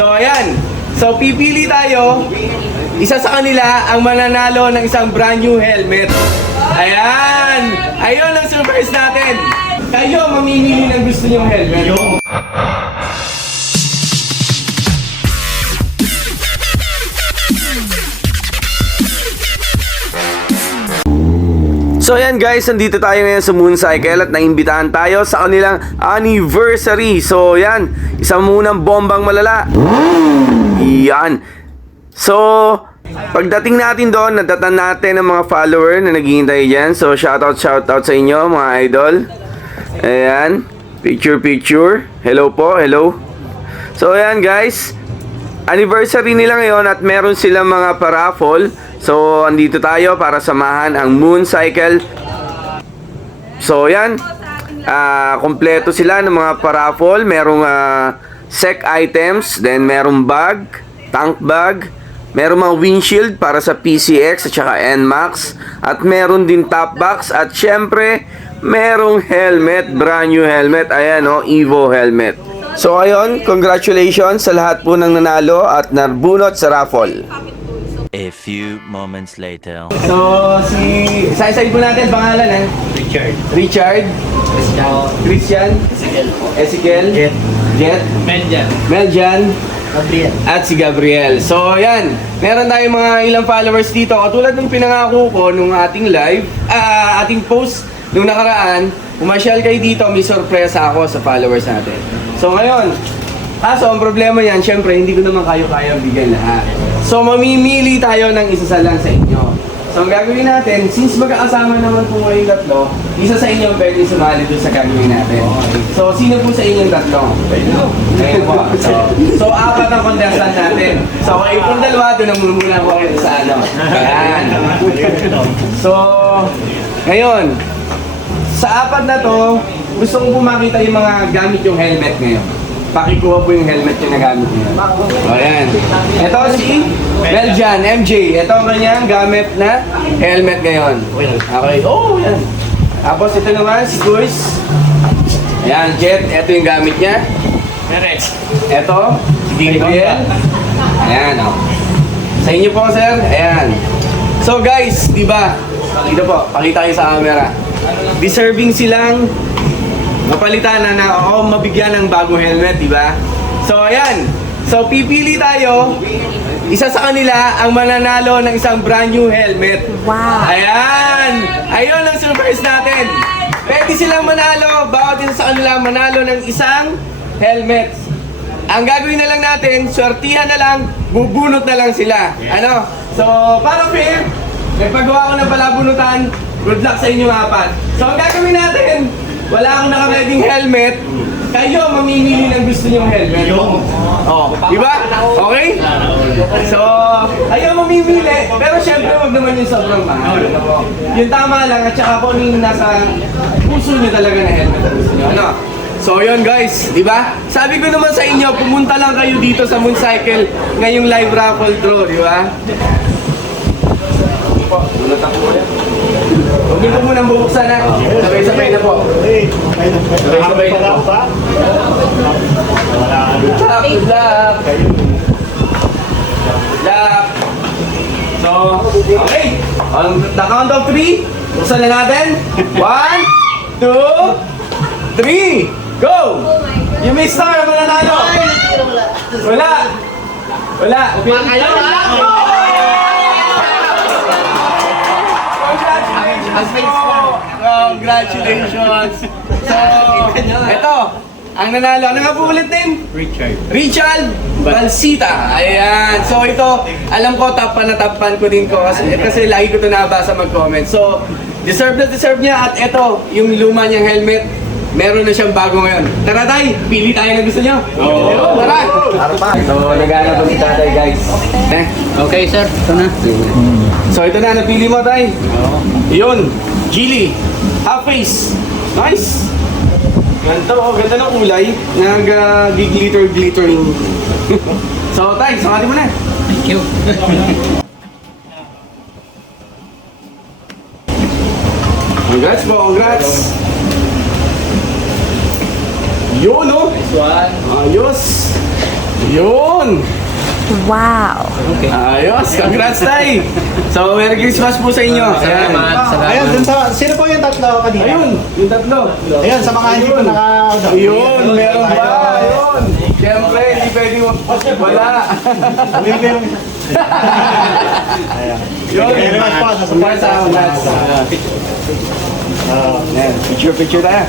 So, ayan. So, pipili tayo. Isa sa kanila ang mananalo ng isang brand new helmet. Ayan! Ayun ang surprise natin. Kayo mamimili ng gusto niyong helmet. So ayan guys, nandito tayo ngayon sa Mooncycle at naimbitahan tayo sa kanilang anniversary. So ayan, isang munang bombang malala. Yan. So, pagdating natin doon, nadatan natin ang mga follower na naghihintay dyan. So shoutout sa inyo mga idol. Ayan, picture. Hello po, hello. So ayan guys, anniversary nila ngayon at meron silang mga paraffle. So, andito tayo para samahan ang Mooncycle. So, yan. Kompleto sila ng mga paraffle. Merong sec items. Then, merong bag, tank bag. Merong mga windshield para sa PCX at saka NMAX. At meron din top box. At syempre, merong helmet. Brand new helmet. Ayan, Evo helmet. So, ayun. Congratulations sa lahat po ng nanalo at nabunot sa raffle. A few moments later. So, isa-isa po natin pangalan Richard. Christian. Ezekiel. Jet. Meljan. At si Gabriel. So, yan. Meron tayong mga ilang followers dito. Katulad ng pinangako ko nung ating live, ating post nung nakaraan, pumasyal kayo dito, may sorpresa ako sa followers natin. So, ngayon, ang problema yan, syempre, hindi ko naman kaya bigyan lahat. So, mamimili tayo ng isa sa lang sa inyo. So, ang gagawin natin, since magkakasama naman po ngayong tatlo, isa sa inyo pwede sumali doon sa gagawin natin. So, sino po sa inyong tatlo? Ayun po. So, apat ang contestant natin. So, kayo pong dalawa, doon ang muna po kayo sa ano. Ayan. So, ngayon, sa apat na to, gusto kong po makita yung mga gamit yung helmet ngayon. Pakikuha po yung helmet yung nagamit niya. O yan. Ito si Meljan, MJ. Ito ang kanyang gamit na helmet ngayon. Okay. Oh, yan. Tapos ito naman si Guys. Ayan, Jet. Ito yung gamit niya. Ito, si Gabriel. Ayan, Sa inyo po, sir. Ayan. So guys, di ba? Dito po, pakita kayo sa camera. Deserving silang mapalitan na mabigyan ng bagong helmet, di ba? So, ayan. So, pipili tayo. Isa sa kanila ang mananalo ng isang brand new helmet. Wow! Ayan! Ayun ang surprise natin. Pwede silang manalo. Bawat isa sa kanila manalo ng isang helmet. Ang gagawin na lang natin, swertihan na lang, bubunot na lang sila. Ano? So, para fair, nagpagawa ko ng palabunutan. Good luck sa inyong apat. So, ang gagawin natin, wala akong naka-reading helmet. Kayo mamimili ng gusto niyong helmet. Di ba? Okay? So, ayaw mamimili. Pero syempre, wag naman yung sobrang mahal. Yung tama lang at saka kung yung nasa puso niyo talaga na helmet ang gusto niyo. Ano? So, yun guys. Di ba? Sabi ko naman sa inyo, pumunta lang kayo dito sa Mooncycle ngayong live raffle draw. Di ba? Huwag niyo po munang bubuksan na. Sabay-sabay na po. Sabay-sabay na po. Good luck. So, okay. On the count of 3, buksan na natin. 1, 2, 3, go! You may start. Mananalo. Wala. Congratulations! So, ito, ang nanalo, ano nga po ulit din? Richard Balsita. Ayan. So, ito, alam ko, tapan ko din ko kasi lagi ko ito nabasa mag-comment. So, deserve niya at ito, yung luma niyang helmet, meron na siyang bago ngayon. Tara tay, pili tayo na gusto niyo. Tara! So, nag-ano po si tatay guys. Okay, sir. Ito na. So, ito na, napili mo tay. Yun, Geely. Half face. Nice. Ganda ng kulay. Nag-glittering. So, tay, sangati mo na. Thank you. Congrats po, congrats. Yun, no? Nice one. Ayos. Yun! Wow. Ayos! Congrats, Tay! So, Merry Christmas po sa inyo. Ayan. Ayun, dun sa, sino po yung tatlo kanina? Ayun, yung tatlo. Ayun, sa mga hindi po naka-order. Ayun, meron ba? Ayun. Siyempre, hindi pwede wala. Yun. Very much po sa support sa Congrats. Ayan. Picture tayo.